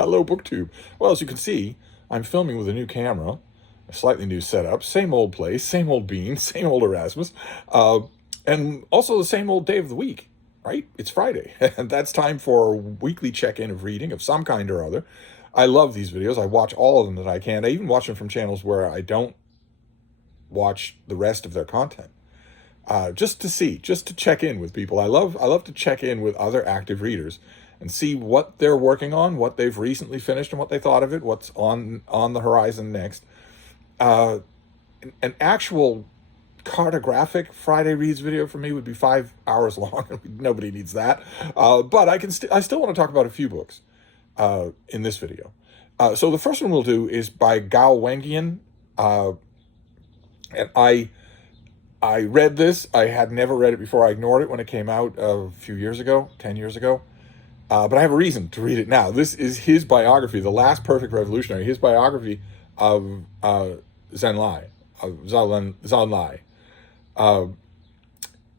Hello, BookTube. Well, as you can see, I'm filming with a new camera, a slightly new setup, same old place, same old Bean, same old Erasmus, and also the same old day of the week, right? It's Friday, and that's time for a weekly check-in of reading of some kind or other. I love these videos. I watch all of them that I can. I even watch them from channels where I don't watch the rest of their content. Just to see, just to check in with people. I love to check in with other active readers and see what they're working on, what they've recently finished, and what they thought of it, what's on the horizon next. An actual cartographic Friday Reads video for me would be 5 hours long. Nobody needs that. But I still want to talk about a few books in this video. So the first one we'll do is by Gao Wengian, and I read this. I had never read it before. I ignored it when it came out a few years ago, 10 years ago. But I have a reason to read it now. This is his biography, The Last Perfect Revolutionary, his biography of Zhao Enlai,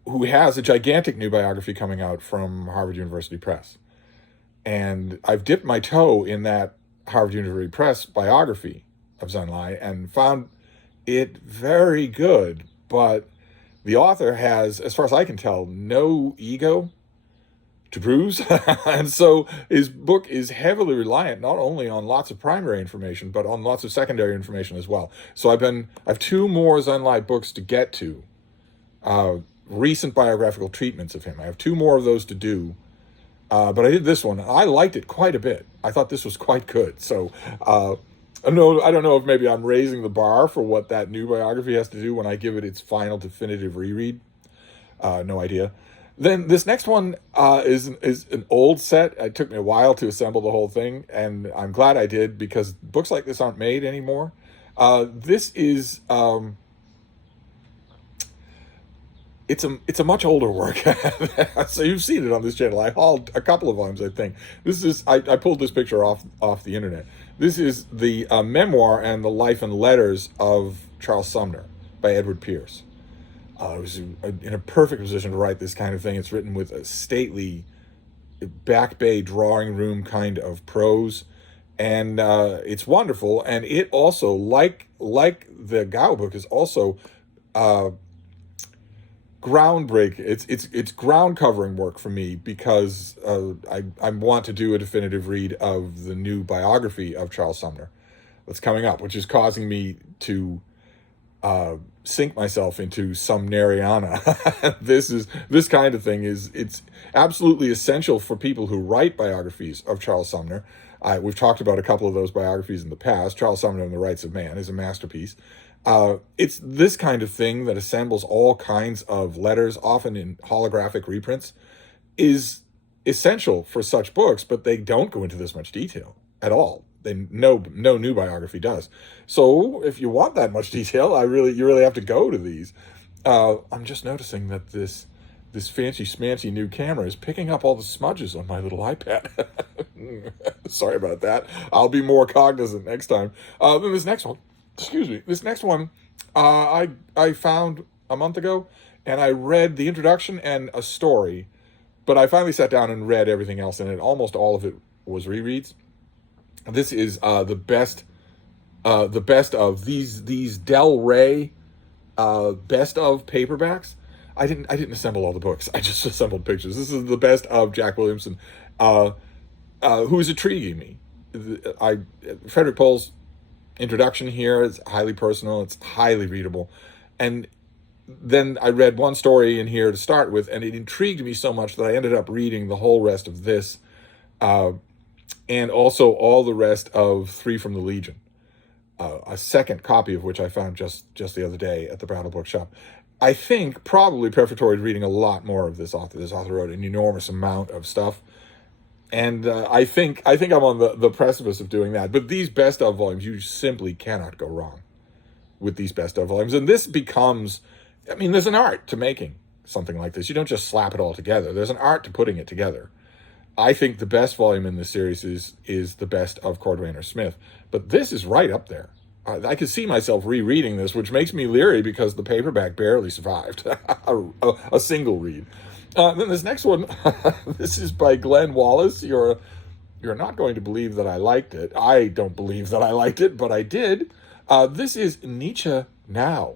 who has a gigantic new biography coming out from Harvard University Press. And I've dipped my toe in that Harvard University Press biography of Zhao Enlai and found it very good, but the author has, as far as I can tell, no ego to bruise. And so his book is heavily reliant not only on lots of primary information, but on lots of secondary information as well. So I have two more Zhao Enlai books to get to, recent biographical treatments of him. I have two more of those to do. But I did this one. I liked it quite a bit. I thought this was quite good. So I don't know if maybe I'm raising the bar for what that new biography has to do when I give it its final definitive reread. No idea. Then this next one is an old set. It took me a while to assemble the whole thing, and I'm glad I did because books like this aren't made anymore. This is it's a much older work. So you've seen it on this channel. I hauled a couple of volumes, I think. This is I pulled this picture off the internet. This is the memoir and the life and letters of Charles Sumner by Edward Pierce. I was in a perfect position to write this kind of thing. It's written with a stately, back bay drawing room kind of prose, and it's wonderful. And it also, like the Gao book, is also groundbreaking. It's ground covering work for me because I want to do a definitive read of the new biography of Charles Sumner that's coming up, which is causing me to sink myself into Sumneriana. This kind of thing it's absolutely essential for people who write biographies of Charles Sumner. We've talked about a couple of those biographies in the past. Charles Sumner and the Rights of Man is a masterpiece. It's this kind of thing that assembles all kinds of letters, often in holographic reprints, is essential for such books, but they don't go into this much detail at all. No new biography does. So if you want that much detail, you really have to go to these. I'm just noticing that this fancy smancy new camera is picking up all the smudges on my little iPad. Sorry about that. I'll be more cognizant next time. Then this next one, this next one, I found a month ago, and I read the introduction and a story, but I finally sat down and read everything else in it. Almost all of it was rereads. This is the best of these Del Rey best of paperbacks. I didn't assemble all the books. I just assembled pictures. This is the best of Jack Williamson, who is intriguing me. Frederick Pohl's introduction here is highly personal. It's highly readable, and then I read one story in here to start with, and it intrigued me so much that I ended up reading the whole rest of this. And also all the rest of Three from the Legion, a second copy of which I found just the other day at the Brattle Bookshop. I think probably preparatory to reading a lot more of this author. This author wrote an enormous amount of stuff, and I think I'm on the precipice of doing that. But these best of volumes, you simply cannot go wrong with these best of volumes. And this becomes, I mean, there's an art to making something like this. You don't just slap it all together. There's an art to putting it together. I think the best volume in this series is the best of Cordwainer Smith, but this is right up there. I could see myself rereading this, which makes me leery because the paperback barely survived a single read. Then this next one, this is by Glenn Wallace. You're You're not going to believe that I liked it. I don't believe that I liked it, but I did. This is Nietzsche Now,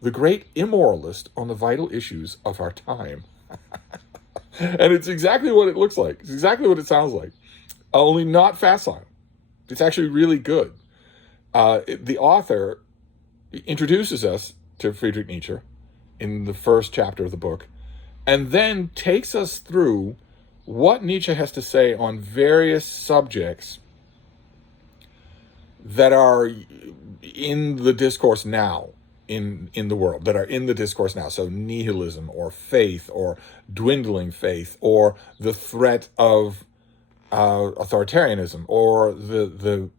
the great immoralist on the vital issues of our time. And it's exactly what it looks like. It's exactly what it sounds like, only not facile. It's actually really good. The author introduces us to Friedrich Nietzsche in the first chapter of the book, and then takes us through what Nietzsche has to say on various subjects that are in the discourse now, in the world, that are in the discourse now. So nihilism, or faith, or dwindling faith, or the threat of authoritarianism, or the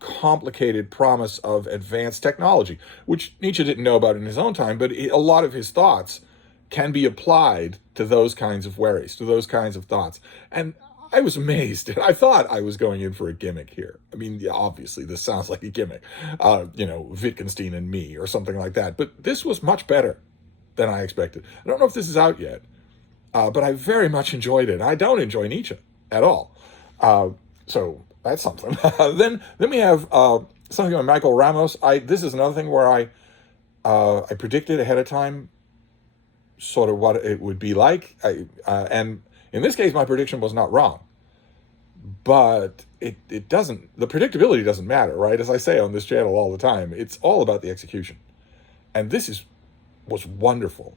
complicated promise of advanced technology, which Nietzsche didn't know about in his own time, but a lot of his thoughts can be applied to those kinds of worries, to those kinds of thoughts. And I was amazed. I thought I was going in for a gimmick here. I mean, yeah, obviously, this sounds like a gimmick, Wittgenstein and me, or something like that. But this was much better than I expected. I don't know if this is out yet, but I very much enjoyed it. I don't enjoy Nietzsche at all. So that's something. Then we have something by Michael Ramos. This is another thing where I predicted ahead of time sort of what it would be like. And in this case, my prediction was not wrong. But it doesn't, the predictability doesn't matter, right? As I say on this channel all the time, it's all about the execution. And this was wonderful.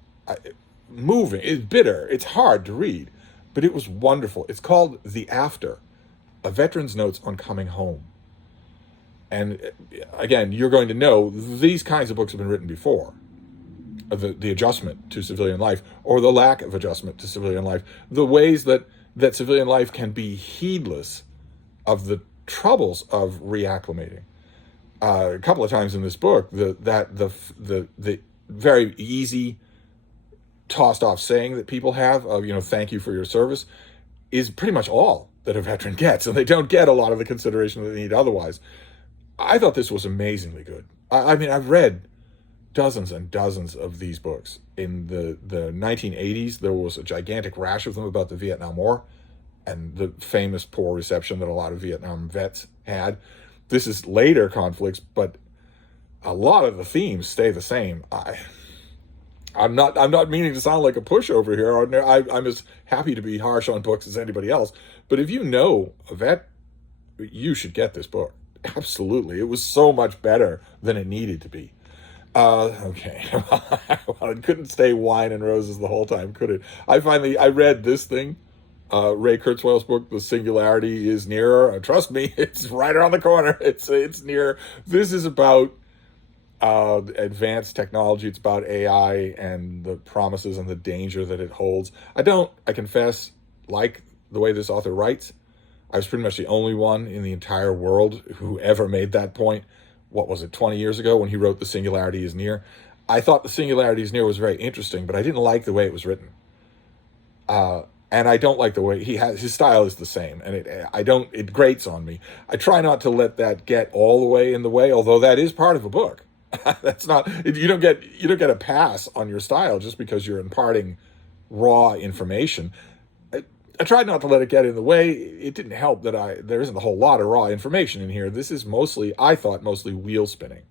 Moving, it's bitter, it's hard to read, but it was wonderful. It's called The After, A Veteran's Notes on Coming Home. And again, you're going to know these kinds of books have been written before. The adjustment to civilian life, or the lack of adjustment to civilian life, the ways that civilian life can be heedless of the troubles of reacclimating. A couple of times in this book, the very easy tossed off saying that people have of, thank you for your service, is pretty much all that a veteran gets, and they don't get a lot of the consideration that they need otherwise. I thought this was amazingly good. I mean, I've read dozens and dozens of these books. In the 1980s, there was a gigantic rash of them about the Vietnam War and the famous poor reception that a lot of Vietnam vets had. This is later conflicts, but a lot of the themes stay the same. I'm not meaning to sound like a pushover here. I'm as happy to be harsh on books as anybody else. But if you know a vet, you should get this book. Absolutely. It was so much better than it needed to be. Okay. Well, it couldn't stay wine and roses the whole time, could it? I read this thing, Ray Kurzweil's book, The Singularity is Nearer. Trust me, it's right around the corner. It's near. This is about advanced technology. It's about AI and the promises and the danger that it holds. I confess, like the way this author writes. I was pretty much the only one in the entire world who ever made that point. What was it, 20 years ago when he wrote The Singularity is Near? I thought The Singularity is Near was very interesting, but I didn't like the way it was written. And I don't like the way his style is the same, and it grates on me. I try not to let that get all the way in the way, although that is part of a book. That's not, you don't get a pass on your style just because you're imparting raw information. I tried not to let it get in the way. It didn't help that there isn't a whole lot of raw information in here. This is mostly wheel spinning.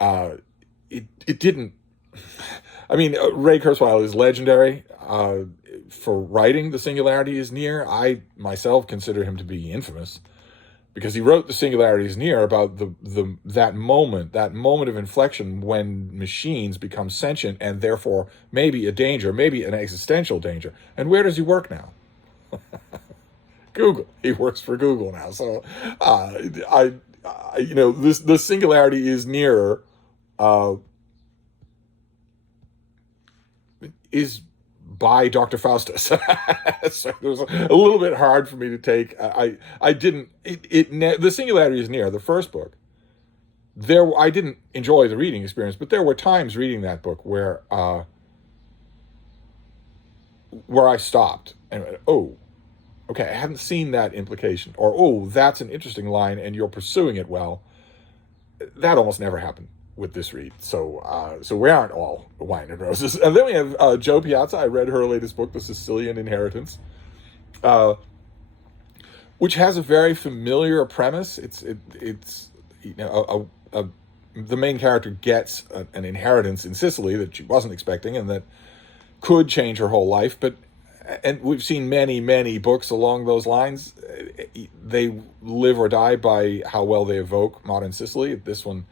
It didn't, I mean, Ray Kurzweil is legendary for writing The Singularity is Near. I myself consider him to be infamous because he wrote The Singularity is Near about that moment of inflection when machines become sentient and therefore maybe a danger, maybe an existential danger. And where does he work now? Google. He works for Google now. So, the Singularity is Nearer is by Dr. Faustus. So it was a little bit hard for me to take. The Singularity is Near, the first book. I didn't enjoy the reading experience, but there were times reading that book where I stopped and went, oh, okay, I haven't seen that implication, or oh, that's an interesting line, and you're pursuing it well. That almost never happened with this read, so we aren't all wine and roses. And then we have Jo Piazza. I read her latest book, The Sicilian Inheritance, which has a very familiar premise. It's the main character gets an inheritance in Sicily that she wasn't expecting and that could change her whole life. And we've seen many books along those lines. They live or die by how well they evoke modern Sicily. This one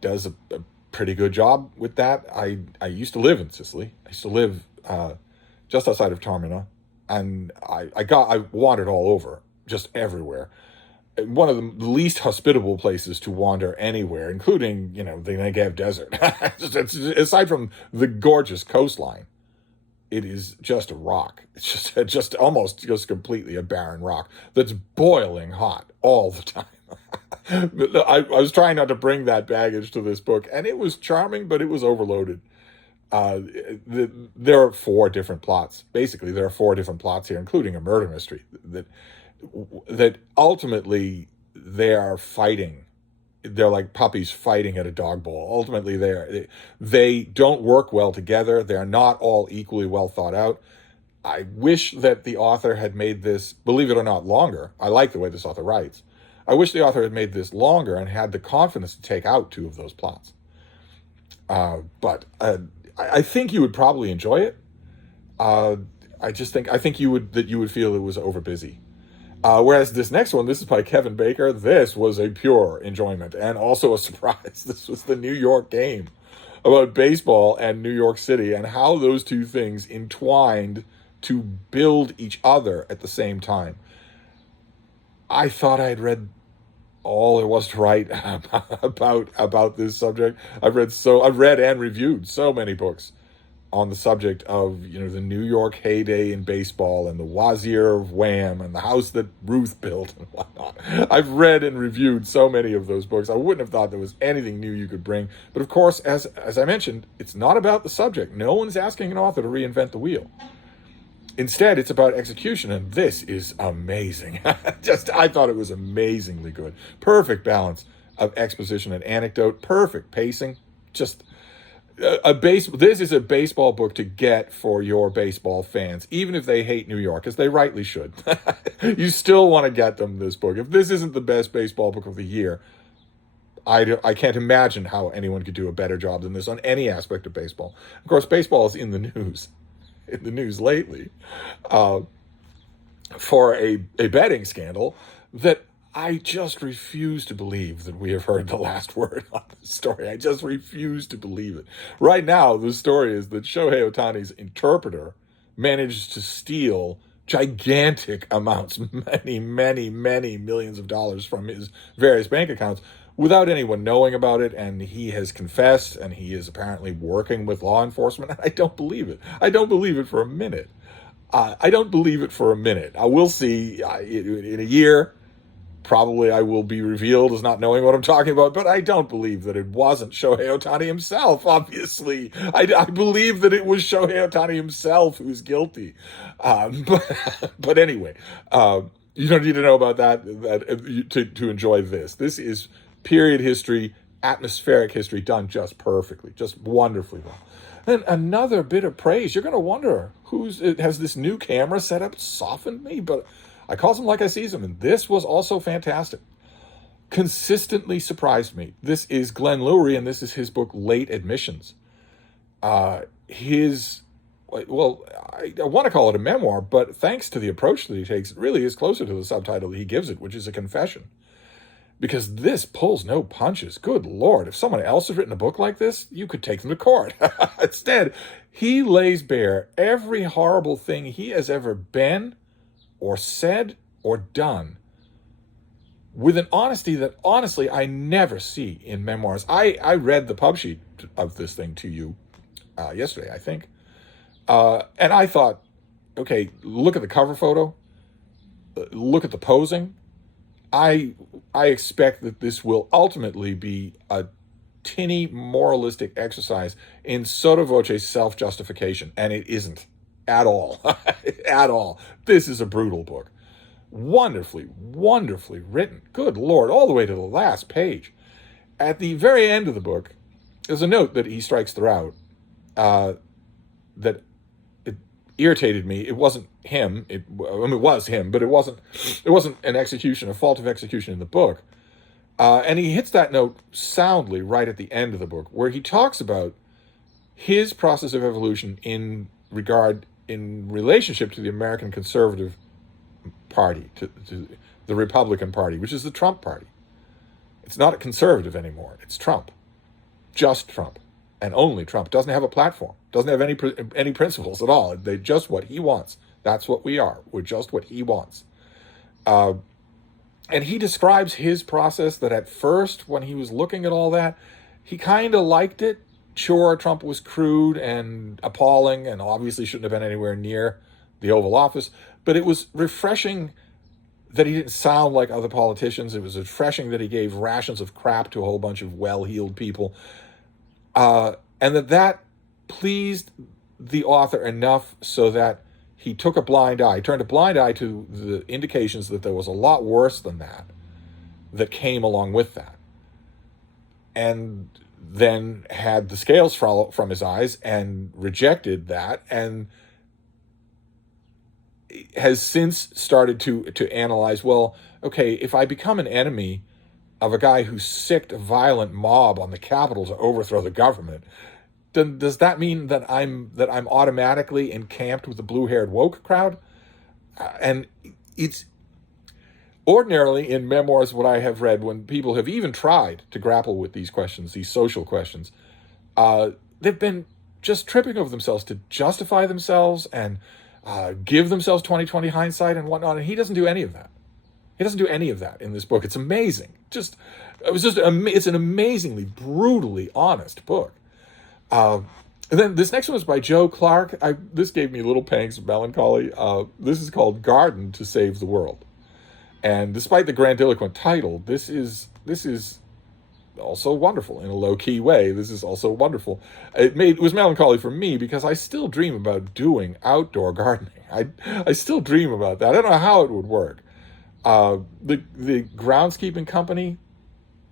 does a pretty good job with that. I used to live in Sicily. I used to live just outside of Taormina, and I wandered all over, just everywhere. One of the least hospitable places to wander anywhere, including, the Negev Desert. Aside from the gorgeous coastline, it is just a rock. It's just almost just completely a barren rock that's boiling hot all the time. I was trying not to bring that baggage to this book, and it was charming, but it was overloaded. There are 4 different plots. Basically, there are 4 different plots here, including a murder mystery that ultimately they are fighting. They're like puppies fighting at a dog bowl. Ultimately, they don't work well together. They're not all equally well thought out. I wish that the author had made this, believe it or not, longer. I like the way this author writes. I wish the author had made this longer and had the confidence to take out 2 of those plots. But I think you would probably enjoy it. I think you would feel it was overbusy. Whereas this next one, this is by Kevin Baker. This was a pure enjoyment and also a surprise. This was the New York game about baseball and New York City and how those 2 things entwined to build each other at the same time. I thought I had read all there was to write about this subject. I've read and reviewed so many books on the subject of, the New York heyday in baseball and the Wazir of Wham and the house that Ruth built and whatnot. I've read and reviewed so many of those books. I wouldn't have thought there was anything new you could bring. But of course, as I mentioned, it's not about the subject. No one's asking an author to reinvent the wheel. Instead, it's about execution, and this is amazing. I thought it was amazingly good. Perfect balance of exposition and anecdote, perfect pacing. This is a baseball book to get for your baseball fans, even if they hate New York, as they rightly should. You still want to get them this book. If this isn't the best baseball book of the year, I can't imagine how anyone could do a better job than this on any aspect of baseball. Of course, baseball is in the news lately for a betting scandal that I just refuse to believe that we have heard the last word on the story. I just refuse to believe it. Right now, the story is that Shohei Ohtani's interpreter managed to steal gigantic amounts, many millions of dollars from his various bank accounts without anyone knowing about it, and he has confessed, and he is apparently working with law enforcement. I don't believe it. I don't believe it for a minute. I don't believe it for a minute. I will see in a year. Probably I will be revealed as not knowing what I'm talking about, but I don't believe that it wasn't Shohei Ohtani himself, obviously. I believe that it was Shohei Ohtani himself who's guilty. But anyway, you don't need to know about that to enjoy this. This is period history, atmospheric history done just perfectly, just wonderfully well. Then another bit of praise. You're going to wonder, has this new camera setup softened me? But I calls them like I sees them, and this was also fantastic. Consistently surprised me. This is Glenn Lowry, and this is his book, Late Admissions. I want to call it a memoir, but thanks to the approach that he takes, it really is closer to the subtitle he gives it, which is a confession. Because this pulls no punches. Good Lord, if someone else had written a book like this, you could take them to court. Instead, he lays bare every horrible thing he has ever been or said or done with an honesty that honestly I never see in memoirs. I read the pub sheet of this thing to you yesterday, I think. And I thought, okay, look at the cover photo. Look at the posing. I expect that this will ultimately be a tinny moralistic exercise in sotto voce self-justification, and it isn't. At all. At all. This is a brutal book. Wonderfully written. Good Lord, all the way to the last page. At the very end of the book, there's a note that he strikes throughout that irritated me. It wasn't him. It was him, but it wasn't an execution, a fault of execution in the book. And he hits that note soundly right at the end of the book, where he talks about his process of evolution in relationship to the American conservative party, to the Republican Party, which is the Trump party. It's not a conservative anymore. It's Trump. Just Trump. And only Trump. Doesn't have a platform. Doesn't have any principles at all. They're just what he wants. That's what we are. We're just what he wants. And he describes his process that at first, when he was looking at all that, he kind of liked it. Sure, Trump was crude and appalling and obviously shouldn't have been anywhere near the Oval Office. But it was refreshing that he didn't sound like other politicians. It was refreshing that he gave rations of crap to a whole bunch of well-heeled people. And that pleased the author enough so that he turned a blind eye to the indications that there was a lot worse than that came along with that. And then had the scales fall from his eyes and rejected that, and has since started to analyze, well, okay, if I become an enemy of a guy who sicked a violent mob on the Capitol to overthrow the government, then does that mean that I'm automatically encamped with the blue-haired woke crowd? And it's ordinarily in memoirs, what I have read, when people have even tried to grapple with these questions, these social questions, they've been just tripping over themselves to justify themselves and give themselves 20/20 hindsight and whatnot. And he doesn't do any of that. He doesn't do any of that in this book. It's amazing. It's an amazingly, brutally honest book. And then this next one is by Joe Clark. This gave me little pangs of melancholy. This is called Garden to Save the World. And despite the grandiloquent title, this is also wonderful in a low-key way. This is also wonderful. It was melancholy for me because I still dream about doing outdoor gardening. I still dream about that. I don't know how it would work. The groundskeeping company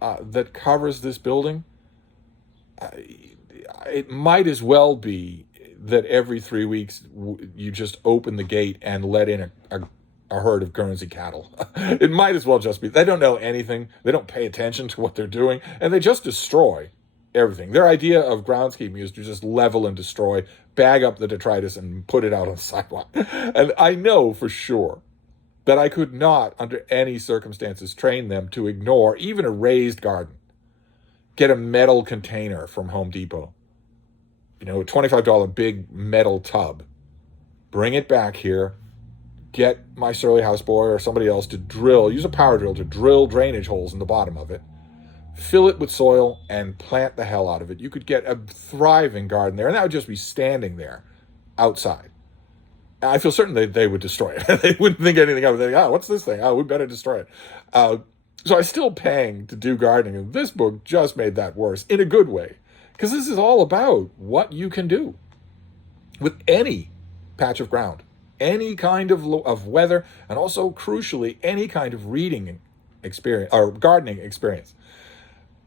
that covers this building, it might as well be that every 3 weeks you just open the gate and let in a herd of Guernsey cattle. It might as well just be. They don't know anything. They don't pay attention to what they're doing, and they just destroy everything. Their idea of groundskeeping is to just level and destroy, bag up the detritus, and put it out on the sidewalk. And I know for sure that I could not, under any circumstances, train them to ignore even a raised garden. Get a metal container from Home Depot. A $25 big metal tub. Bring it back here. Get my surly houseboy or somebody else to use a power drill to drill drainage holes in the bottom of it. Fill it with soil and plant the hell out of it. You could get a thriving garden there, and that would just be standing there outside. I feel certain they would destroy it. They wouldn't think anything of it. They'd think, what's this thing? We better destroy it. So I still pang to do gardening, and this book just made that worse in a good way. Because this is all about what you can do with any patch of ground, any kind of weather, and also, crucially, any kind of reading experience or gardening experience.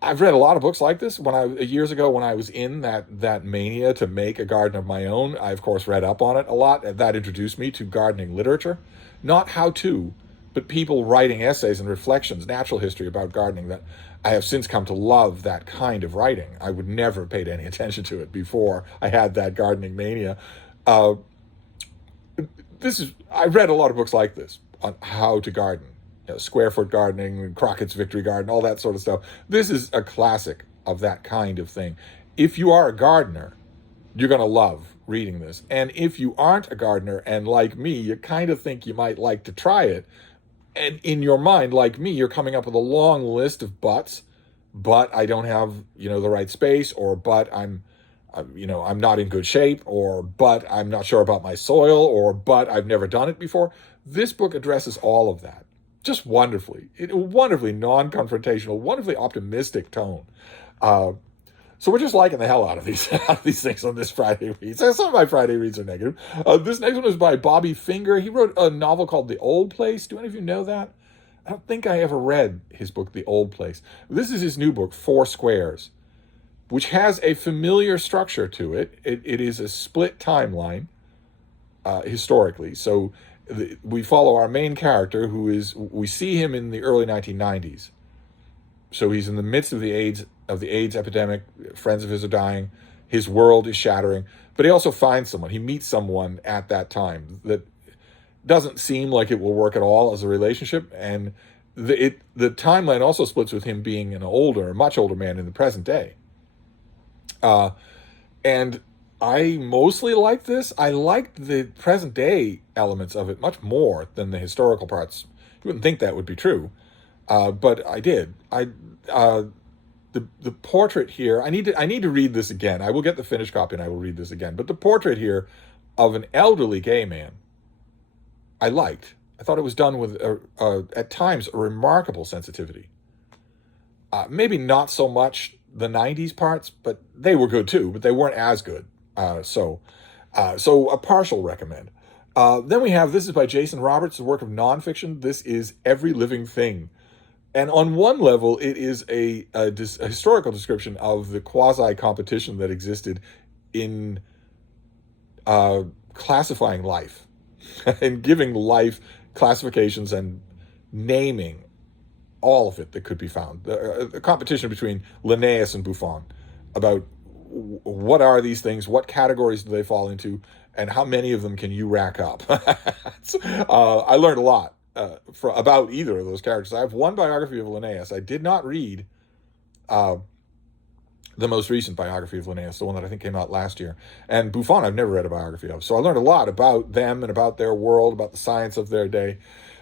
I've read a lot of books like this. Years ago, when I was in that mania to make a garden of my own, I, of course, read up on it a lot. And that introduced me to gardening literature. Not how-to, but people writing essays and reflections, natural history about gardening, that I have since come to love that kind of writing. I would never have paid any attention to it before I had that gardening mania. I read a lot of books like this on how to garden. Square foot gardening, Crockett's Victory Garden, all that sort of stuff. This is a classic of that kind of thing. If you are a gardener, you're going to love reading this. And if you aren't a gardener, and like me, you kind of think you might like to try it, and in your mind, like me, you're coming up with a long list of buts. But I don't have, the right space, or but I'm not in good shape, or but I'm not sure about my soil, or but I've never done it before. This book addresses all of that. Just wonderfully. Wonderfully non-confrontational, wonderfully optimistic tone. So we're just liking the hell out of these things on this Friday Reads. Some of my Friday Reads are negative. This next one is by Bobby Finger. He wrote a novel called The Old Place. Do any of you know that? I don't think I ever read his book, The Old Place. This is his new book, Four Squares, which has a familiar structure to it. It is a split timeline. historically. So we follow our main character, we see him in the early 1990s. So he's in the midst of the AIDS epidemic. Friends of his are dying. His world is shattering. But he also finds someone. He meets someone at that time that doesn't seem like it will work at all as a relationship. And the timeline also splits with him being a much older man in the present day. And I mostly liked this. I liked the present day elements of it much more than the historical parts. You wouldn't think that would be true, but I did. The portrait here. I need to read this again. I will get the finished copy and I will read this again. But the portrait here of an elderly gay man, I liked. I thought it was done with at times a remarkable sensitivity. Maybe not so much the 90s parts, but they were good too, but they weren't as good. So a partial recommend. Then we have, this is by Jason Roberts, a work of nonfiction. This is Every Living Thing. And on one level, it is a historical description of the quasi-competition that existed in classifying life and giving life classifications and naming all of it that could be found. The competition between Linnaeus and Buffon about what are these things, what categories do they fall into, and how many of them can you rack up? I learned a lot about either of those characters. I have one biography of Linnaeus. I did not read the most recent biography of Linnaeus, the one that I think came out last year. And Buffon I've never read a biography of. So I learned a lot about them and about their world, about the science of their day,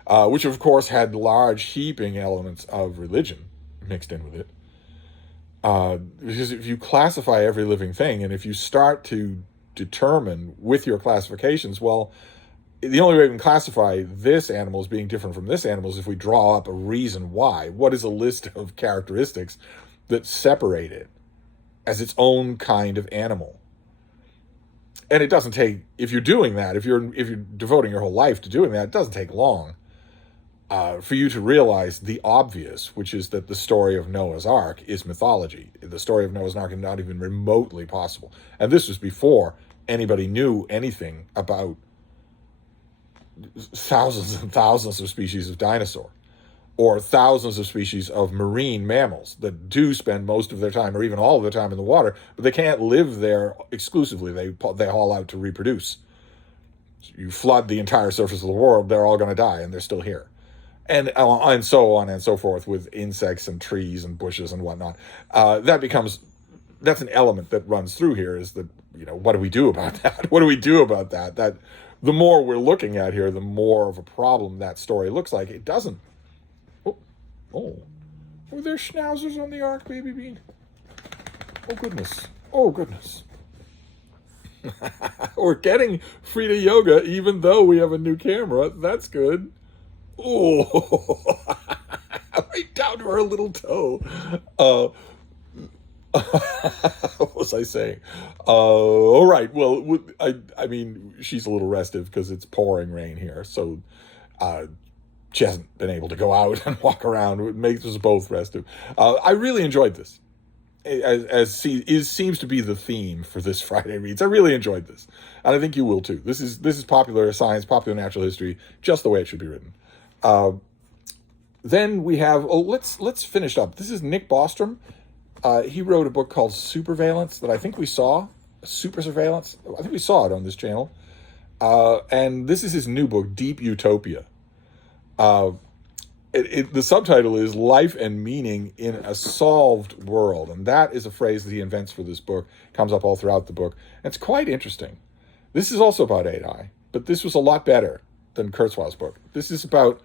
which of course had large heaping elements of religion mixed in with it. Because if you classify every living thing, and if you start to determine with your classifications, well, the only way we can classify this animal as being different from this animal is if we draw up a reason why. What is a list of characteristics that separate it as its own kind of animal? And it doesn't take, if you're doing that, if you're devoting your whole life to doing that, it doesn't take long for you to realize the obvious, which is that the story of Noah's Ark is mythology. The story of Noah's Ark is not even remotely possible. And this was before anybody knew anything about thousands and thousands of species of dinosaur, or thousands of species of marine mammals that do spend most of their time, or even all of their time, in the water, but they can't live there exclusively. They haul out to reproduce. You flood the entire surface of the world, they're all going to die, and they're still here. And so on and so forth with insects and trees and bushes and whatnot. That's an element that runs through here, is that, what do we do about that? What do we do about that? That the more we're looking at here, the more of a problem that story looks like. It doesn't. Oh, were there schnauzers on the Ark, baby bean? Oh, goodness. We're getting Frida Yoga even though we have a new camera. That's good. Oh, right down to her little toe. What was I saying? All right. Well, I mean, she's a little restive because it's pouring rain here. So she hasn't been able to go out and walk around. It makes us both restive. I really enjoyed this. As seems to be the theme for this Friday Reads. I really enjoyed this. And I think you will too. This is popular science, popular natural history, just the way it should be written. Then we have, let's finish up. This is Nick Bostrom. He wrote a book called Superveillance that I think we saw. Super Surveillance. I think we saw it on this channel. And this is his new book, Deep Utopia. The subtitle is Life and Meaning in a Solved World. And that is a phrase that he invents for this book. Comes up all throughout the book. And it's quite interesting. This is also about AI, but this was a lot better than Kurzweil's book. This is about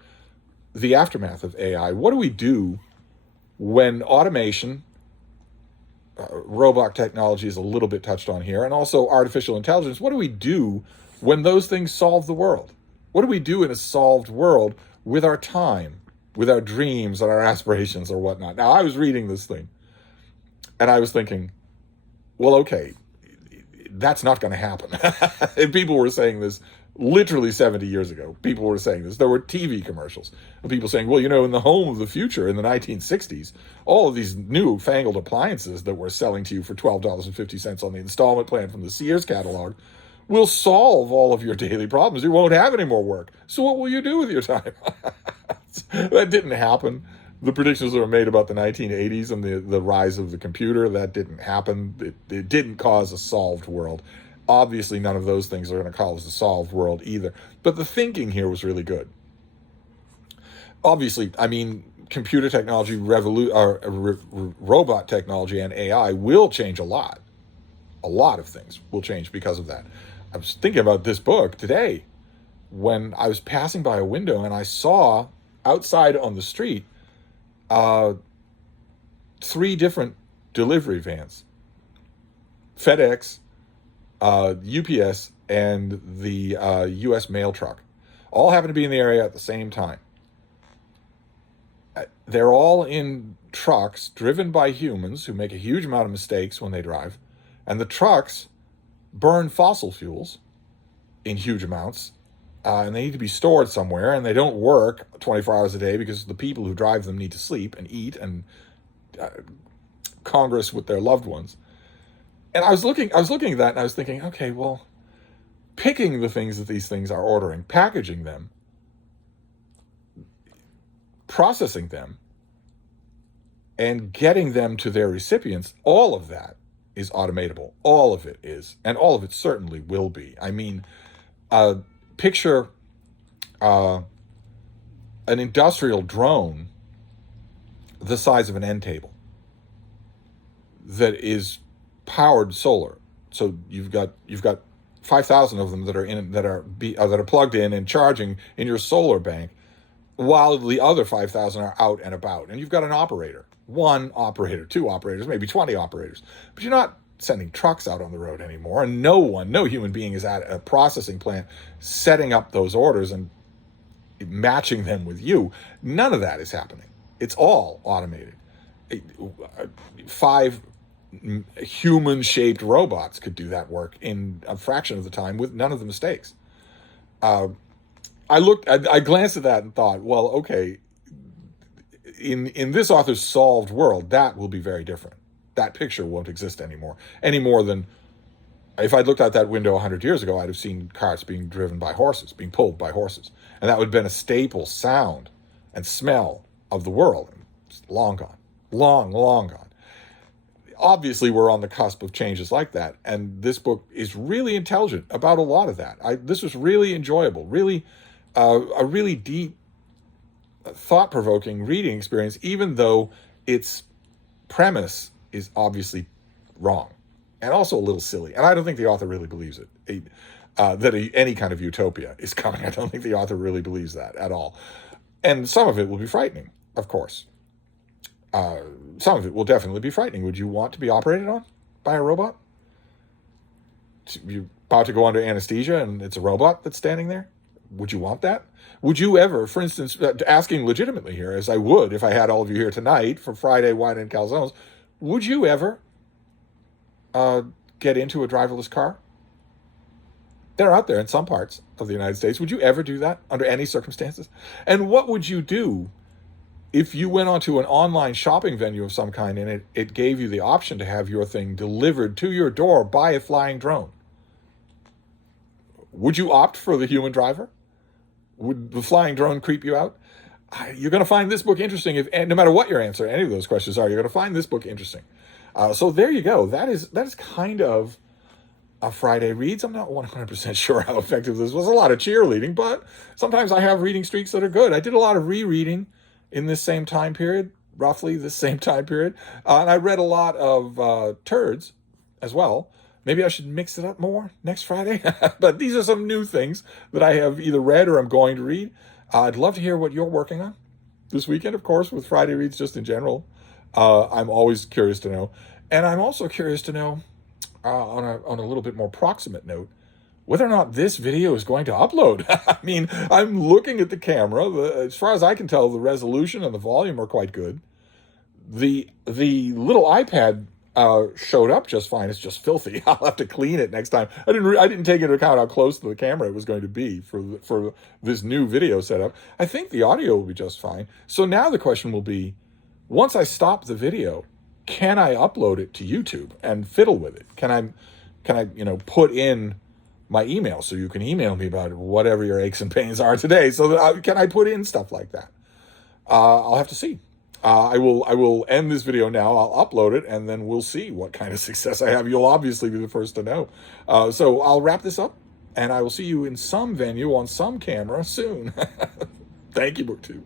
the aftermath of AI. What do we do when automation, robot technology is a little bit touched on here, and also artificial intelligence? What do we do when those things solve the world? What do we do in a solved world with our time, with our dreams and our aspirations or whatnot? Now, I was reading this thing, and I was thinking, well, okay, that's not going to happen. And people were saying this literally 70 years ago. People were saying this. There were TV commercials of people saying, well, in the home of the future in the 1960s, all of these new fangled appliances that we're selling to you for $12.50 on the installment plan from the Sears catalog will solve all of your daily problems. You won't have any more work. So what will you do with your time? That didn't happen. The predictions that were made about the 1980s and the rise of the computer, that didn't happen. It didn't cause a solved world. Obviously, none of those things are going to cause a solved world either. But the thinking here was really good. Obviously, I mean, computer technology, robot technology, and AI will change a lot. A lot of things will change because of that. I was thinking about this book today when I was passing by a window and I saw outside on the street 3 different delivery vans: FedEx, UPS, and the U.S. mail truck. All happen to be in the area at the same time. They're all in trucks driven by humans who make a huge amount of mistakes when they drive. And the trucks burn fossil fuels in huge amounts. And they need to be stored somewhere. And they don't work 24 hours a day because the people who drive them need to sleep and eat and congress with their loved ones. And I was looking at that and I was thinking, okay, well, picking the things that these things are ordering, packaging them, processing them, and getting them to their recipients, all of that is automatable. All of it is. And all of it certainly will be. I mean, picture an industrial drone the size of an end table that is powered solar. So you've got 5,000 of them that are plugged in and charging in your solar bank, while the other 5,000 are out and about. And you've got an operator, 1 operator, 2 operators, maybe 20 operators. But you're not sending trucks out on the road anymore. And no human being is at a processing plant setting up those orders and matching them with you. None of that is happening. It's all automated. 5 human-shaped robots could do that work in a fraction of the time with none of the mistakes. I glanced at that and thought, well, okay, in this author's solved world, that will be very different. That picture won't exist anymore. Any more than if I'd looked out that window 100 years ago, I'd have seen carts being driven by horses, being pulled by horses. And that would have been a staple sound and smell of the world. It's long gone. Long, long gone. Obviously, we're on the cusp of changes like that. And this book is really intelligent about a lot of that. This was really enjoyable, really a really deep, thought-provoking reading experience, even though its premise is obviously wrong and also a little silly. And I don't think the author really believes it, that any kind of utopia is coming. I don't think the author really believes that at all. And some of it will be frightening, of course. Some of it will definitely be frightening. Would you want to be operated on by a robot? You're about to go under anesthesia and it's a robot that's standing there? Would you want that? Would you ever, for instance, asking legitimately here, as I would if I had all of you here tonight for Friday Wine and Calzones, would you ever get into a driverless car? They're out there in some parts of the United States. Would you ever do that under any circumstances? And what would you do if you went onto an online shopping venue of some kind and it gave you the option to have your thing delivered to your door by a flying drone? Would you opt for the human driver? Would the flying drone creep you out? You're going to find this book interesting, and no matter what your answer, any of those questions are, you're going to find this book interesting. So there you go. That is kind of a Friday Reads. I'm not 100% sure how effective this was. A lot of cheerleading, but sometimes I have reading streaks that are good. I did a lot of rereading in this same time period, roughly this same time period. And I read a lot of turds as well. Maybe I should mix it up more next Friday. But these are some new things that I have either read or I'm going to read. I'd love to hear what you're working on this weekend, of course, with Friday Reads just in general. I'm always curious to know. And I'm also curious to know, on a little bit more proximate note, whether or not this video is going to upload. I mean, I'm looking at the camera. As far as I can tell, the resolution and the volume are quite good. The little iPad showed up just fine. It's just filthy. I'll have to clean it next time. I didn't take into account how close to the camera it was going to be for this new video setup. I think the audio will be just fine. So now the question will be, once I stop the video, can I upload it to YouTube and fiddle with it? Can I put in my email, so you can email me about whatever your aches and pains are today. So that can I put in stuff like that? I'll have to see. I will end this video now. I'll upload it, and then we'll see what kind of success I have. You'll obviously be the first to know. So I'll wrap this up, and I will see you in some venue on some camera soon. Thank you, BookTube.